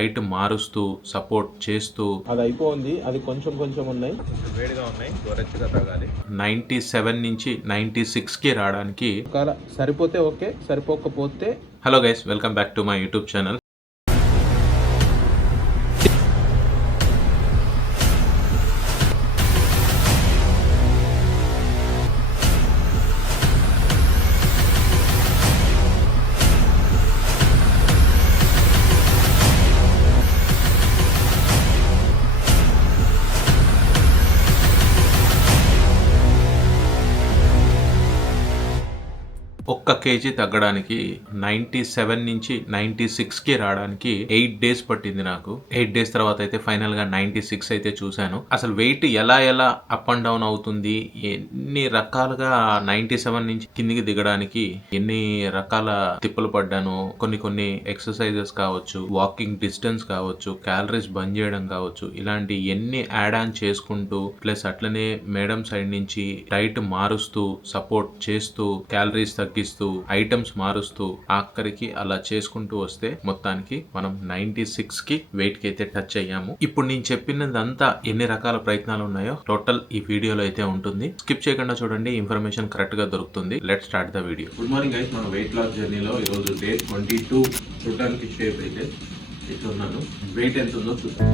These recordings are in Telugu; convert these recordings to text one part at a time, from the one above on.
డైట్ మారుస్తూ సపోర్ట్ చేస్తూ అది అయిపోయింది. అది కొంచెం కొంచెం ఉన్నాయి, వేడిగా ఉన్నాయి, గోరెచ్చగా తాగాలి. 97 నుంచి 96కి రావడానికి ఒకవేళ సరిపోతే ఓకే, సరిపోకపోతే. Hello guys, welcome back to my YouTube channel. ఒక్క కేజీ తగ్గడానికి 97 నుంచి 96కి రావడానికి 8 డేస్ పట్టింది నాకు. 8 డేస్ తర్వాత అయితే ఫైనల్ గా 96 అయితే చూశాను. అసలు వెయిట్ ఎలా అప్ అండ్ డౌన్ అవుతుంది, ఎన్ని రకాలుగా 97 నుంచి కిందికి దిగడానికి ఎన్ని రకాల తిప్పలు పడ్డాను. కొన్ని ఎక్సర్సైజెస్ కావచ్చు, వాకింగ్ డిస్టెన్స్ కావచ్చు, క్యాలరీస్ బంద్ చేయడం కావచ్చు, ఇలాంటి ఎన్ని యాడ్ ఆన్ చేసుకుంటూ ప్లస్ అట్లనే మేడం సైడ్ నుంచి డైట్ మారుస్తూ సపోర్ట్ చేస్తూ క్యాలరీస్ తగ్గిస్తూ ఐటమ్స్ మారుస్తూ ఆఖరికి అలా చేసుకుంటూ వస్తే మొత్తానికి మనం 96 కి వెయిట్ కి అయితే టచ్ అయ్యాము. ఇప్పుడు నేను చెప్పినదంతా ఎన్ని రకాల ప్రయత్నాలు ఉన్నాయో టోటల్ ఈ వీడియోలో అయితే ఉంటుంది. స్కిప్ చేయకుండా చూడండి, ఇన్ఫర్మేషన్ కరెక్ట్ గా దొరుకుతుంది. Let start the video. Good morning guys, మన వెయిట్ లాస్ జర్నీలో ఈరోజు డే 22. చూడడానికి షేప్ అయితే ఇస్తున్నాను. వెయిట్ ఎంత ఉందో చూద్దాం.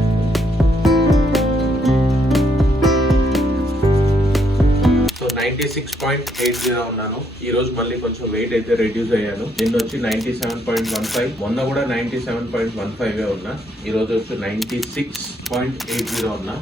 సో 96.80 ఉన్నాను. ఈ రోజు మళ్ళీ కొంచెం వెయిట్ అయితే రెడ్యూస్ అయ్యాను. నిన్న వచ్చి 97.15, మొన్న కూడా 97.15 ఉన్నా. ఈ రోజు వచ్చి 96.80 ఉన్నా.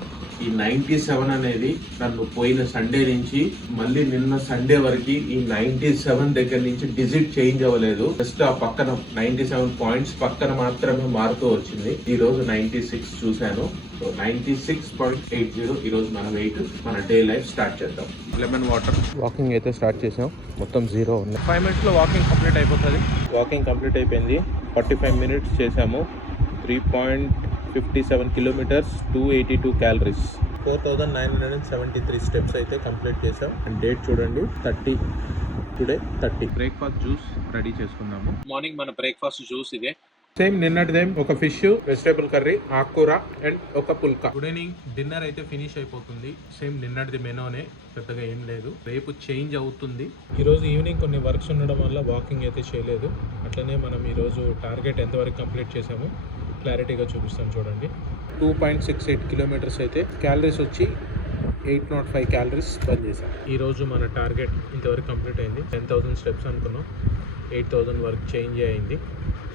ఈ 97 అనేది నన్ను పోయిన సండే నుంచి మళ్ళీ నిన్న సండే వరకు ఈ 97 దగ్గర నుంచి డిజిట్ చేంజ్ అవ్వలేదు. జస్ట్ ఆ పక్కన 97 పాయింట్స్ పక్కన మాత్రమే మారుతూ వచ్చింది. ఈ రోజు 96 చూశాను. సో 96.80 ఈ రోజు మన వెయిట్. మన డే లైఫ్ స్టార్ట్ చేద్దాం. లెమన్ వాటర్ వాకింగ్ అయితే స్టార్ట్ చేసాం. మొత్తం 0 ఉన్నాయి. 5 minutes లో వాకింగ్ కంప్లీట్ అయిపోతుంది. వాకింగ్ కంప్లీట్ అయిపోయింది. 45 minutes చేసాము. 3.57 kilometers, 282 calories, 4,973 స్టెప్స్ అయితే కంప్లీట్ చేసాం. అండ్ డేట్ చూడండి 30. టుడే 30. బ్రేక్ఫాస్ట్ జ్యూస్ రెడీ చేసుకున్నాము. మార్నింగ్ మన బ్రేక్ఫాస్ట్ జ్యూస్ ఇదే. సేమ్ నిన్నటిదేం, ఒక ఫిష్, వెజిటేబుల్ కర్రీ, ఆకుకూర అండ్ ఒక పుల్కా. Good evening. డిన్నర్ అయితే ఫినిష్ అయిపోతుంది. సేమ్ నిన్నటిది మెనూనే, పెద్దగా ఏం లేదు. రేపు చేంజ్ అవుతుంది. ఈరోజు ఈవినింగ్ కొన్ని వర్క్స్ ఉండడం వల్ల వాకింగ్ అయితే చేయలేదు. అట్లనే మనం ఈరోజు టార్గెట్ ఎంతవరకు కంప్లీట్ చేసాము క్లారిటీగా చూపిస్తాను చూడండి. 2.68 kilometers అయితే, క్యాలరీస్ వచ్చి 805 calories బర్న్ చేశాం. ఈరోజు మన టార్గెట్ ఇంతవరకు కంప్లీట్ అయింది. 10,000 స్టెప్స్ అనుకున్నాం, 8,000 వరకు చేంజ్ అయింది.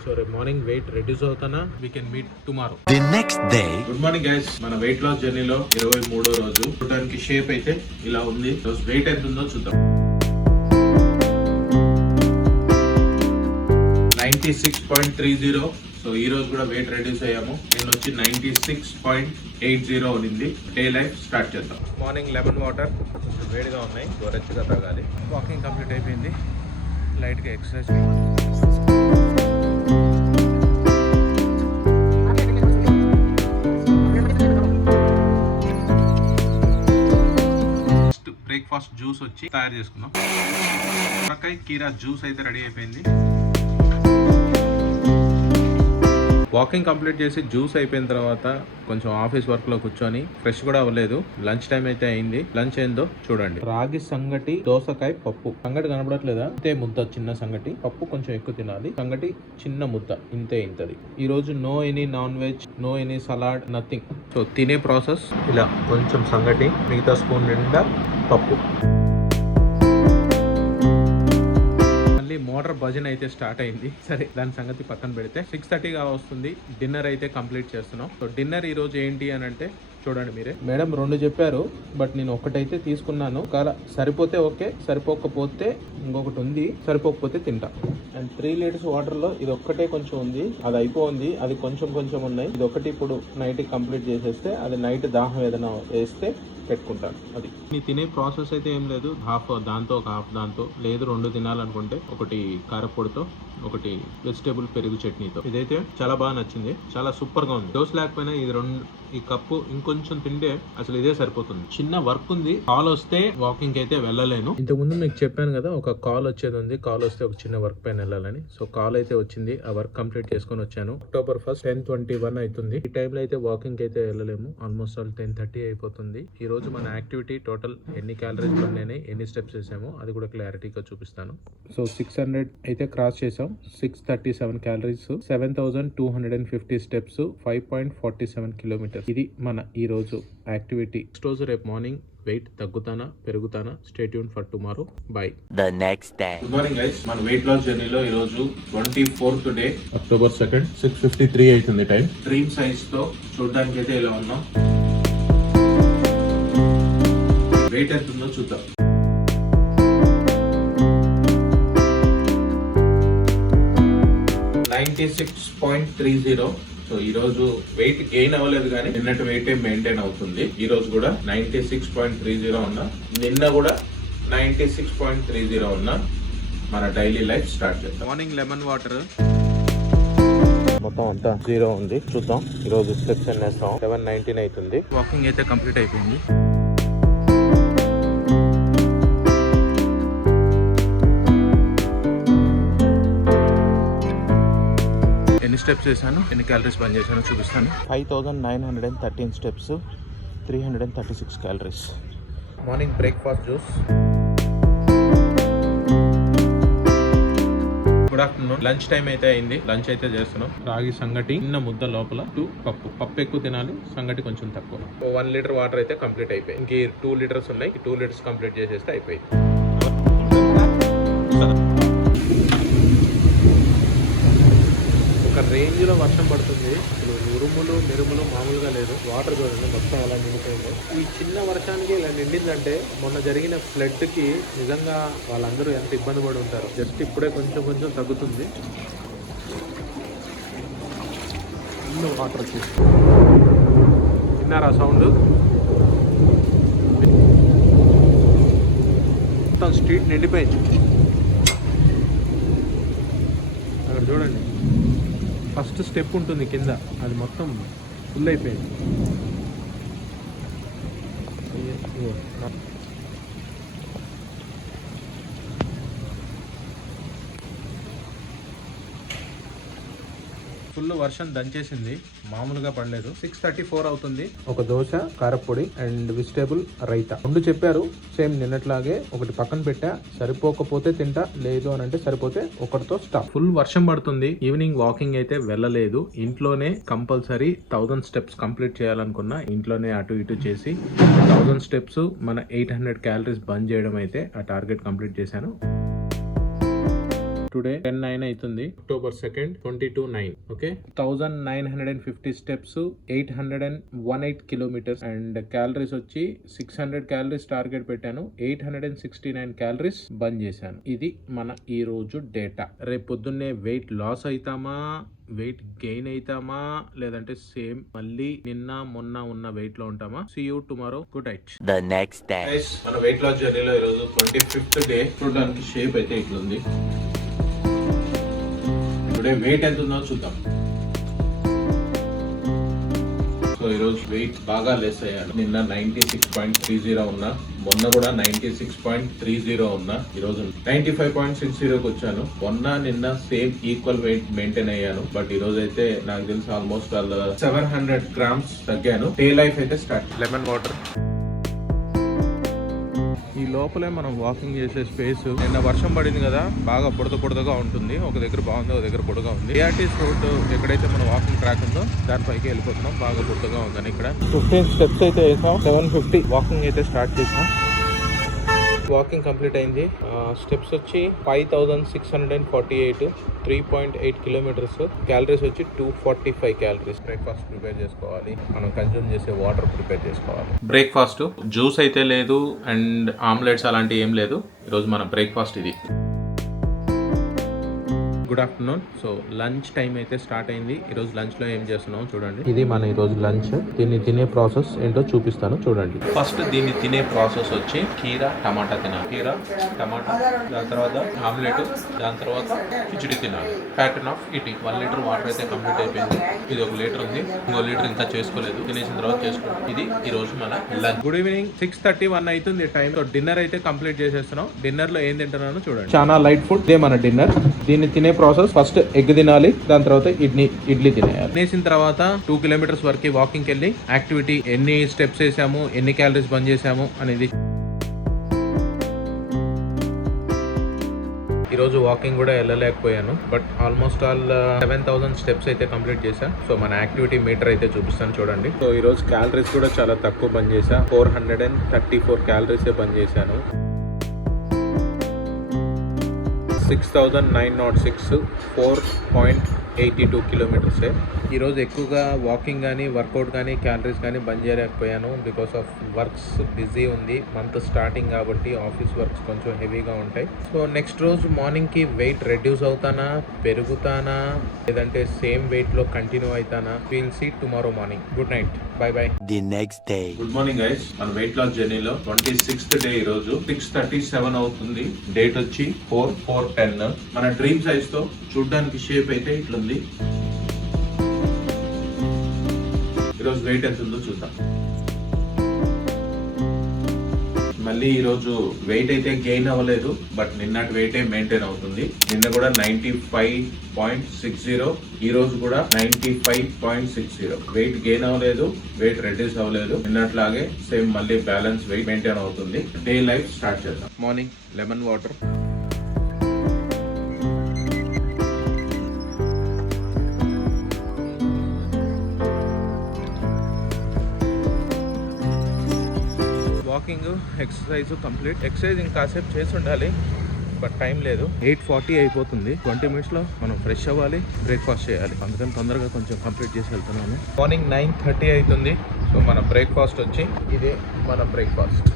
సో రేపు మార్నింగ్ వెయిట్ రెడ్యూస్ అవుతానా, we can meet tomorrow. The next day. Good morning guys, మన వెయిట్ లాస్ జర్నీలో 23వ రోజు. చూడడానికి షేప్ అయితే ఇలా ఉంది. రోజు వెయిట్ ఎంత ఉందో చూద్దాం. 96.30. సో ఈ రోజు కూడా వెయిట్ రెడ్యూస్ అయ్యాము. నేను వచ్చి 96.80 ఉండింది. డే లైఫ్ స్టార్ట్ చేద్దాం. మార్నింగ్ లెమన్ వాటర్, వేడిగా ఉన్నాయి, గోరెచ్చగా తాగాలి. వాకింగ్ కంప్లీట్ అయిపోయింది. లైట్గా ఎక్సర్సైజ్. బ్రేక్ఫాస్ట్ జ్యూస్ వచ్చి తయారు చేసుకున్నాం. సొరకాయ కీరా జ్యూస్ అయితే రెడీ అయిపోయింది. వాకింగ్ కంప్లీట్ చేసి జ్యూస్ అయిపోయిన తర్వాత కొంచెం ఆఫీస్ వర్క్ లో కూర్చొని ఫ్రెష్ కూడా అవ్వలేదు. లంచ్ టైం అయితే అయింది. లంచ్ ఏందో చూడండి. రాగి సంగటి, దోసకాయ పప్పు. సంగటి కనబడట్లేదా? ఇంతే ముద్ద, చిన్న సంగటి. పప్పు కొంచెం ఎక్కువ తినాలి. సంగటి చిన్న ముద్ద, ఇంతది. ఈ రోజు no any non veg, no any salad, nothing. So తినే ప్రాసెస్ ఇలా, కొంచెం సంగటి, మిగతా స్పూన్ నిండా పప్పు. మోటార్ భజన్ అయితే స్టార్ట్ అయింది. సరే, దాని సంగతి పక్కన పెడితే 6:30గా వస్తుంది. డిన్నర్ అయితే కంప్లీట్ చేస్తున్నాం. సో డిన్నర్ ఈ రోజు ఏంటి అని అంటే చూడండి మీరే. మేడం 2 చెప్పారు, బట్ నేను ఒకటైతే తీసుకున్నాను. ఒకవేళ సరిపోతే ఓకే, సరిపోకపోతే ఇంకొకటి ఉంది. సరిపోకపోతే తింటా. అండ్ 3 liters వాటర్లో ఇది ఒక్కటే కొంచెం ఉంది, అది అయిపోయింది. అది కొంచెం ఉన్నాయి. ఇది ఒకటి ఇప్పుడు నైట్ కంప్లీట్ చేసేస్తే, అది నైట్ దాహం ఏదైనా వేస్తే పెట్టుకుంటాను. అది నీ తినే ప్రాసెస్ అయితే ఏం లేదు. హాఫ్ దాంతో, ఒక హాఫ్ దాంతో, లేదు 2 తినాలనుకుంటే ఒకటి కారపొడితో ఒకటి వెజిటేబుల్ పెరుగు చట్నీతో. ఇదైతే చాలా బాగా నచ్చింది, చాలా సూపర్ గా ఉంది. దోశ లేకపోయినా ఇది ఈ కప్పు ఇంకొంచెం తింటే అసలు ఇదే సరిపోతుంది. చిన్న వర్క్ ఉంది, కాల్ వస్తే వాకింగ్ అయితే వెళ్ళలేను. ఇంతకుముందు మీకు చెప్పాను కదా, ఒక కాల్ వచ్చేది ఉంది, కాల్ వస్తే ఒక చిన్న వర్క్ పైన వెళ్ళాలని. సో కాల్ అయితే వచ్చింది, ఆ వర్క్ కంప్లీట్ చేసుకొని వచ్చాను. October 1st 10:21 అవుతుంది. ఈ టైంలో అయితే వాకింగ్ అయితే వెళ్ళలేము, ఆల్మోస్ట్ ఆల్ 10:30 అయిపోతుంది. ఈ రోజు మన యాక్టివిటీ టోటల్ ఎన్ని క్యాలరీస్ బర్న్ అయినాయి, ఎన్ని స్టెప్స్ వేసామో అది కూడా క్లారిటీగా చూపిస్తాను. సో 600 అయితే క్రాస్ చేసాం, 637 క్యాలరీస్, 7250 స్టెప్స్, 5.47 కిలోమీటర్స్. ఇది మన ఈ రోజు యాక్టివిటీ. నెక్స్ట్ రోజు రేపు మార్నింగ్ వెయిట్ తగ్గుతానా పెరుగుతానా, stay tune for tomorrow. Bye. The next day. Good morning guys. మన వెయిట్ లాస్ జర్నీలో ఈ రోజు 24th డే, October 2nd, 6:53 అవుతుంది టైం. డ్రీమ్ సైజ్ తో చూడడానికి అయితే ఇలా ఉన్నాం. వెయిట్ ఎంత ఉందో చూద్దాం. $96.30. సో ఈ రోజు వెయిట్ గెయిన్ అవ్వలేదు, కానీ నిన్నటి వెయిట్ మెయింటైన్ అవుతుంది. ఈ రోజు కూడా 96.30 ఉన్నా, నిన్న కూడా 96.30 ఉన్నా. మన డైలీ లైఫ్ స్టార్ట్ చేద్దాం. Morning lemon water. మొత్తం అంతా 0 ఉంది. చూద్దాం ఈ రోజు స్టెప్స్ ఎన్ని వేస్తాం. 719 అవుతుంది. వాకింగ్ అయితే కంప్లీట్ అయిపోయింది. ఎన్ని స్టెప్స్ చేశాను, ఎన్ని క్యాలరీస్ బర్న్ చేశానో చూపిస్తాను. 5913 steps, 336 calories. Morning breakfast juice. Good afternoon. Lunch time అయితే అయింది, లంచ్ అయితే చేస్తున్నాం. రాగి సంగటి, చిన్న ముద్ద లోపల పప్పు ఎక్కువ తినాలి, సంగటి కొంచెం తక్కువ. 1 లీటర్ వాటర్ అయితే కంప్లీట్ అయిపోయి, ఇంక 2 లీటర్స్ ఉన్నాయి. 2 లీటర్స్ కంప్లీట్ చేసేస్తే అయిపోయింది. ఒక రేంజ్ లో వర్షం పడుతుంది, అసలు ఉరుములు మెరుములు మామూలుగా లేదు. వాటర్ చూడండి మొత్తం ఎలా నిండిపోయిందో. ఈ చిన్న వర్షానికి ఇలా నిండిందంటే మొన్న జరిగిన ఫ్లడ్ కి నిజంగా వాళ్ళందరూ ఎంత ఇబ్బంది పడి ఉంటారు. జస్ట్ ఇప్పుడే కొంచెం కొంచెం తగ్గుతుంది. ఇన్ని వాటర్ వచ్చేసి విన్నారా సౌండ్? మొత్తం స్ట్రీట్ నిండిపోయింది. అక్కడ చూడండి, ఫస్ట్ స్టెప్ ఉంటుంది కింద, అది మొత్తం ఫుల్ అయిపోయింది. ఫుల్ వర్షం దంచేసింది, మామూలుగా పడలేదు. 6:34 అవుతుంది. ఒక దోశ, కారపొడి అండ్ వెజిటేబుల్ రైతా. 2 చెప్పారు సేమ్ నిన్నట్లాగే. ఒకటి పక్కన పెట్టా, సరిపోకపోతే తింటా, లేదు అని అంటే సరిపోతే ఒకటితో స్టాప్. ఫుల్ వర్షం పడుతుంది. ఈవినింగ్ వాకింగ్ అయితే వెళ్ళలేదు, ఇంట్లోనే కంపల్సరీ 1000 స్టెప్స్ కంప్లీట్ చేయాలనుకున్నా. ఇంట్లోనే అటు ఇటు చేసి 1000 స్టెప్స్, మన 800 క్యాలరీస్ బర్న్ చేయడం అయితే ఆ టార్గెట్ కంప్లీట్ చేశాను. టుడే 10:09 అవుతుంది. October 2nd 22:09. Okay, 1950 steps, 818 kilometres and calories వచ్చి 600 క్యాలరీస్ టార్గెట్ పెట్టాను. 869 క్యాలరీస్ బర్న్ చేశాను. ఇది మన ఈ రోజు డేటా. రేపు పొద్దున్నే వెయిట్ లాస్ అవుతామా, వెయిట్ గెయిన్ అవుతామా, లేదంటే సేమ్ మళ్ళీ నిన్న మొన్న ఉన్న వెయిట్ లో ఉంటామా? See you tomorrow. Good night. The next day. మన వెయిట్ లాస్ జర్నీలో ఈరోజు 25th డే. చూడడానికి షేప్ అయితే ఇట్లుంది. టుడే వెయిట్ ఎంత ఉందో చూద్దాం. సో ఈరోజు వెయిట్ బాగా లెస్ అయ్యాను. నిన్న 96.30 ఉన్నా, మొన్న కూడా 96.30 ఉన్నా. ఈరోజు 95.60కి వచ్చాను. మొన్న నిన్న సేమ్ ఈక్వల్ వెయిట్ మెయింటైన్ అయ్యాను. బట్ ఈ రోజు అయితే నాకు తెలిసి ఆల్మోస్ట్ 700 grams తగ్గాను. డే లైఫ్ అయితే స్టార్ట్. Lemon water. ఈ లోపలే మనం వాకింగ్ చేసే స్పేస్. నిన్న వర్షం పడింది కదా, బాగా పొడదగా ఉంటుంది. ఒక దగ్గర బాగుంది, ఒక దగ్గర పొడగా ఉంది. ఏఆర్టీస్ రోడ్ ఎక్కడైతే మన వాకింగ్ ట్రాక్ ఉందో దానిపైకి వెళ్ళిపోతున్నాం. బాగా పొడగా ఉందని ఇక్కడ 15 స్టెప్స్ అయితే వేసాం. 750 వాకింగ్ అయితే స్టార్ట్ చేసాం. వాకింగ్ కంప్లీట్ అయింది. స్టెప్స్ వచ్చి 5648, 3.8 కిలోమీటర్స్. క్యాలరీస్ వచ్చి 245 క్యాలరీస్. బ్రేక్ఫాస్ట్ ప్రిపేర్ చేసుకోవాలి, మనం కన్జ్యూమ్ చేసే వాటర్ ప్రిపేర్ చేసుకోవాలి. బ్రేక్ఫాస్ట్ జ్యూస్ అయితే లేదు అండ్ ఆమ్లెట్స్ అలాంటివి ఏం లేదు. ఈరోజు మన బ్రేక్ఫాస్ట్ ఇది. Good afternoon. So lunch time అయితే స్టార్ట్ అయింది. ఈరోజు లంచ్ లో ఏం చేస్తున్నాం చూడండి. ఇది మన ఈరోజు లంచ్. దీన్ని తినే ప్రాసెస్ ఏంటో చూపిస్తాను చూడండి. ఫస్ట్ దీన్ని తినే ప్రాసెస్ వచ్చి కీరా టమాటా తినాలి. కీరా టమాటా, దాని తర్వాత ఆమ్లెట్, దాని తర్వాత కిచిడి తినాలి. Pattern of eating. 1 litre water అయితే కంప్లీట్ అయిపోయింది. ఇది 1 లీటర్ ఉంది, ఇంకో లీటర్ ఇంకా చేసుకోలేదు. తినేసిన తర్వాత చేసుకోండి. ఇది ఈ రోజు మన లంచ్. Good evening. 6:31 అవుతుంది టైం. సో డిన్నర్ అయితే కంప్లీట్ చేసేస్తున్నాం. డిన్నర్ లో ఏం తింటున్నాను చూడండి. చాలా లైట్ ఫుడ్. ఇదే మన డిన్నర్. దీన్ని తినే ప్రాసెస్ ఫస్ట్ ఎగ్ తినాలి, దాని తర్వాత ఇడ్లీ తినేయాలి. తినేసిన తర్వాత 2 కిలోమీటర్స్ వరకు వాకింగ్ వెళ్ళి యాక్టివిటీ ఎన్ని స్టెప్స్ వేసాము, ఎన్ని క్యాలరీస్ బంద్ చేసాము అనేది. ఈరోజు వాకింగ్ కూడా వెళ్ళలేకపోయాను, బట్ ఆల్మోస్ట్ ఆల్ 7,000 స్టెప్స్ అయితే కంప్లీట్ చేశా. సో మన యాక్టివిటీ మీటర్ అయితే చూపిస్తాను చూడండి. సో ఈరోజు క్యాలరీస్ కూడా చాలా తక్కువ బంద్ చేశా. 434 క్యాలరీస్ బంద్ చేశాను. 6,906 4.82 కిలోమీటర్స్. ఈరోజు ఎక్కువగా వాకింగ్ కానీ వర్కౌట్ కానీ క్యాలరీస్ కానీ బంద్ చేయలేకపోయాను బికాస్ ఆఫ్ వర్క్స్ బిజీ ఉంది. మంత్ స్టార్టింగ్ కాబట్టి ఆఫీస్ వర్క్స్ కొంచెం హెవీగా ఉంటాయి. సో నెక్స్ట్ రోజు మార్నింగ్కి వెయిట్ రెడ్యూస్ అవుతానా, పెరుగుతానా, లేదంటే సేమ్ వెయిట్లో కంటిన్యూ అవుతానా, will see tomorrow morning. Good night, bye bye. The next day. Good morning guys. మన వెయిట్ లాస్ జర్నీలో 26th డే ఈ రోజు. 6:37 అవుతుంది. డేట్ వచ్చి 4/4/10. మన డ్రీమ్ సైజ్ తో చూడడానికి షేప్ అయితే ఇట్లుంది. ఈరోజు వెయిట్ ఎంత ఉందో చూద్దాం. మళ్ళీ ఈరోజు వెయిట్ అయితే గెయిన్ అవ్వలేదు, బట్ నిన్నటి వెయిట్ మెయింటైన్ అవుతుంది. నిన్న కూడా 95.60, ఈ రోజు కూడా 95.60. వెయిట్ గెయిన్ అవ్వలేదు, వెయిట్ రెడ్యూస్ అవ్వలేదు. నిన్నట్లాగే సేమ్ మళ్ళీ బ్యాలెన్స్ వెయిట్ మెయింటైన్ అవుతుంది. డే లైఫ్ స్టార్ట్ చేద్దాం. Morning lemon water, walking, exercise complete. Exercise ఇంకాసేపు చేసి ఉండాలి, బట్ టైం లేదు. 8:40 అయిపోతుంది. 20 minutes లో మనం ఫ్రెష్ అవ్వాలి, బ్రేక్ఫాస్ట్ చేయాలి. అందుకని తొందరగా కొంచెం కంప్లీట్ చేసి వెళ్తున్నాను. మార్నింగ్ 9:30 అవుతుంది. సో మన బ్రేక్ఫాస్ట్ వచ్చి ఇదే మన బ్రేక్ఫాస్ట్.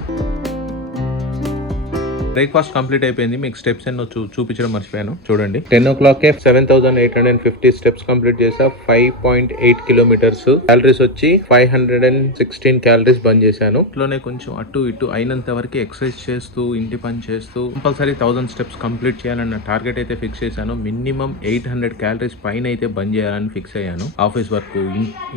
బ్రేక్ఫాస్ట్ కంప్లీట్ అయిపోయింది. మీకు స్టెప్స్ ఎన్నో చూపించడం మర్చిపోయాను చూడండి. 10 o'clock 7,850 స్టెప్స్ కంప్లీట్ చేసా. 5.8 కిలోమీటర్స్. క్యాలరీస్ వచ్చి 516 క్యాలరీస్ బంద్ చేశాను. ఇట్లోనే కొంచెం అటు ఇటు అయినంత వరకు ఎక్సర్సైజ్ చేస్తూ, ఇంటి పని చేస్తూ కంపల్సరీ 1000 స్టెప్స్ కంప్లీట్ చేయాలన్న టార్గెట్ అయితే ఫిక్స్ చేశాను. మినిమం 800 క్యాలరీస్ పైన అయితే బంద్ చేయాలని ఫిక్స్ అయ్యాను. ఆఫీస్ వర్క్,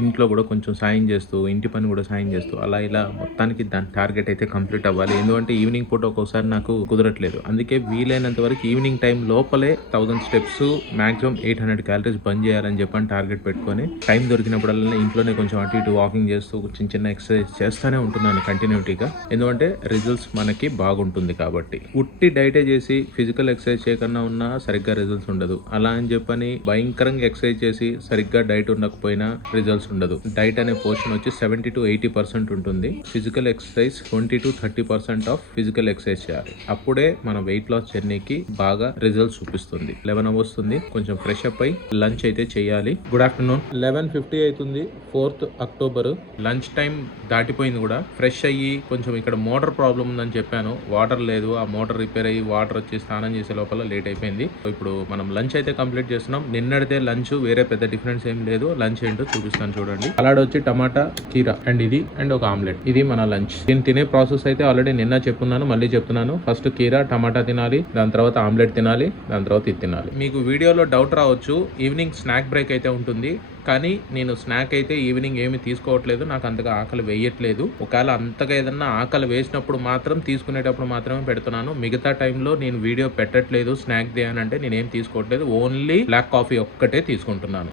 ఇంట్లో కూడా కొంచెం సాయం చేస్తూ, ఇంటి పని కూడా సాయం చేస్తూ, అలా ఇలా మొత్తానికి దాని టార్గెట్ అయితే కంప్లీట్ అవ్వాలి. ఎందుకంటే ఈవినింగ్ పూట ఒక్కోసారి నాకు కుదరట్లేదు. అందుకే వీలైనంత వరకు ఈవినింగ్ టైం లోపలే 1000 స్టెప్స్, మాక్సిమం 800 క్యాలరీస్ బంద్ చేయాలని చెప్పని టార్గెట్ పెట్టుకొని టైం దొరికినప్పుడల్లా ఇంట్లోనే కొంచెం అటు ఇటు వాకింగ్ చేస్తూ చిన్న చిన్న ఎక్సర్సైజ్ చేస్తూనే ఉంటున్నాను కంటిన్యూటీగా. ఎందుకంటే రిజల్ట్స్ మనకి బాగుంటుంది కాబట్టి. ఉట్టి డైటే చేసి ఫిజికల్ ఎక్సర్సైజ్ చేయకుండా ఉన్నా సరిగ్గా రిజల్ట్స్ ఉండదు. అలా అని చెప్పని భయంకరంగా ఎక్సర్సైజ్ చేసి సరిగ్గా డైట్ ఉండకపోయినా రిజల్ట్స్ ఉండదు. డైట్ అనే పోర్షన్ వచ్చి 70 to 80% ఉంటుంది. Physical exercise 20 to 30% of physical exercise చేయాలి. అప్పుడే మన వెయిట్ లాస్ జర్నీకి బాగా రిజల్ట్స్ చూపిస్తుంది. 11 వస్తుంది. కొంచెం ఫ్రెష్ అప్ అయి లంచ్ అయితే చేయాలి. Good afternoon. 11:50 అవుతుంది. 4th October. లంచ్ టైం దాటిపోయింది కూడా. ఫ్రెష్ అయ్యి కొంచెం ఇక్కడ మోటార్ ప్రాబ్లం ఉందని చెప్పాను. వాటర్ లేదు. ఆ మోటార్ రిపేర్ అయ్యి వాటర్ వచ్చి స్నానం చేసే లోపల లేట్ అయిపోయింది. ఇప్పుడు మనం లంచ్ అయితే కంప్లీట్ చేస్తున్నాం. నిన్నటిదే లంచ్, వేరే పెద్ద డిఫరెన్స్ ఏం లేదు. లంచ్ ఏంటో చూపిస్తాను చూడండి. అలాడ్ వచ్చి టమాటా, కీరా అండ్ ఇది అండ్ ఒక ఆమ్లెట్. ఇది మన లంచ్. దీన్ని తినే ప్రాసెస్ అయితే ఆల్రెడీ నిన్న చెప్పున్నాను, మళ్ళీ చెప్తున్నాను. ఫస్ట్ కీరా టమాటా తినాలి, దాని తర్వాత ఆమ్లెట్ తినాలి, దాని తర్వాత ఇది తినాలి. మీకు వీడియోలో డౌట్ రావచ్చు, ఈవినింగ్ స్నాక్ బ్రేక్ అయితే ఉంటుంది, కానీ నేను స్నాక్ అయితే ఈవినింగ్ ఏమి తీసుకోవట్లేదు. నాకు అంతగా ఆకలి వేయట్లేదు. ఒకవేళ అంతగా ఏదన్నా ఆకలి వేసినప్పుడు మాత్రం, తీసుకునేటప్పుడు మాత్రమే పెడుతున్నాను. మిగతా టైంలో నేను వీడియో పెట్టట్లేదు స్నాక్ డే అని అంటే నేనేం తీసుకోవట్లేదు. ఓన్లీ బ్లాక్ కాఫీ ఒక్కటే తీసుకుంటున్నాను.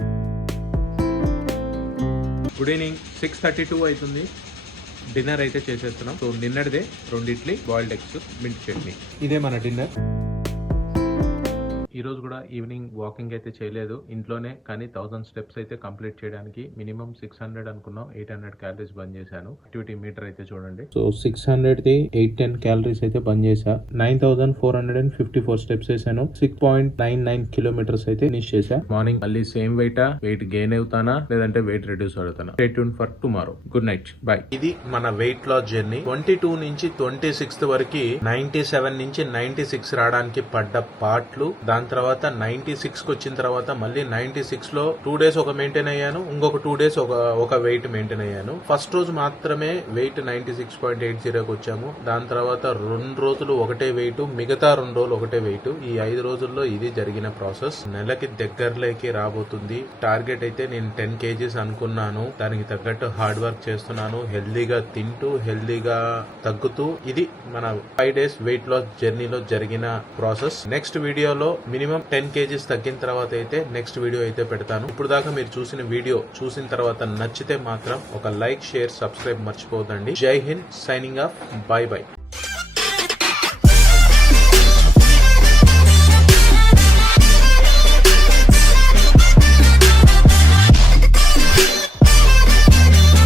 Good evening. 6:32 అవుతుంది. డిన్నర్ అయితే చేసేస్తున్నాం. సో నిన్నటిదే 2 idli, boiled eggs, mint chutney. ఇదే మన డిన్నర్. ఈరోజు కూడా ఈవినింగ్ వాకింగ్ అయితే చేయలేదు ఇంట్లోనే, కానీ 1000 స్టెప్స్ అయితే కంప్లీట్ చేయడానికి మినిమం 600 అనుకున్నాం. 800 క్యాలరీస్ బంద్ చేశాను. యాక్టివిటీ మీటర్ అయితే చూడండి. సో 600ది 810 క్యాలరీస్ అయితే బంద్ చేశా. 9,454 స్టెప్స్ వేసాను. 6.99 కిలోమీటర్స్ అయితే ఫినిష్ చేశా. మార్నింగ్ మళ్ళీ సేమ్ వెయిట్ గెయిన్ అవుతానా లేదంటే వెయిట్ రెడ్యూస్ అవుతానా? Stay tune for tomorrow. Good night, by. ఇది మన వెయిట్ లాస్ జర్నీ. 22 నుంచి 26th వరకు 97 నుంచి 96 రావడానికి పడ్డ పార్ట్లు, దాని దాని తర్వాత 96 కి వచ్చిన తర్వాత మళ్ళీ 96 లో 2 డేస్ ఒక మెయింటైన్ అయ్యాను, ఇంకొక 2 డేస్ ఒక వెయిట్ మెయింటైన్ అయ్యాను. ఫస్ట్ రోజు మాత్రమే వెయిట్ 96.80కి వచ్చాము. దాని తర్వాత 2 రోజులు ఒకటే వెయిట్, మిగతా 2 రోజులు ఒకటే వెయిట్. ఈ 5 రోజుల్లో ఇది జరిగిన ప్రాసెస్. నెలకి దగ్గరలోకి రాబోతుంది. టార్గెట్ అయితే నేను 10 kgs అనుకున్నాను. దానికి తగ్గట్టు హార్డ్ వర్క్ చేస్తున్నాను. హెల్దీగా తింటూ హెల్దీగా తగ్గుతూ ఇది మన 5 days వెయిట్ లాస్ జర్నీలో జరిగిన ప్రాసెస్. నెక్స్ట్ వీడియోలో మినిమం 10 kgs తగ్గిన తర్వాత అయితే నెక్స్ట్ వీడియో అయితే పెడతాను. ఇప్పుడు దాకా మీరు చూసిన వీడియో చూసిన తర్వాత నచ్చితే మాత్రం ఒక లైక్, షేర్, సబ్స్క్రైబ్ మర్చిపోదండి. Jai Hind, signing off, bye by.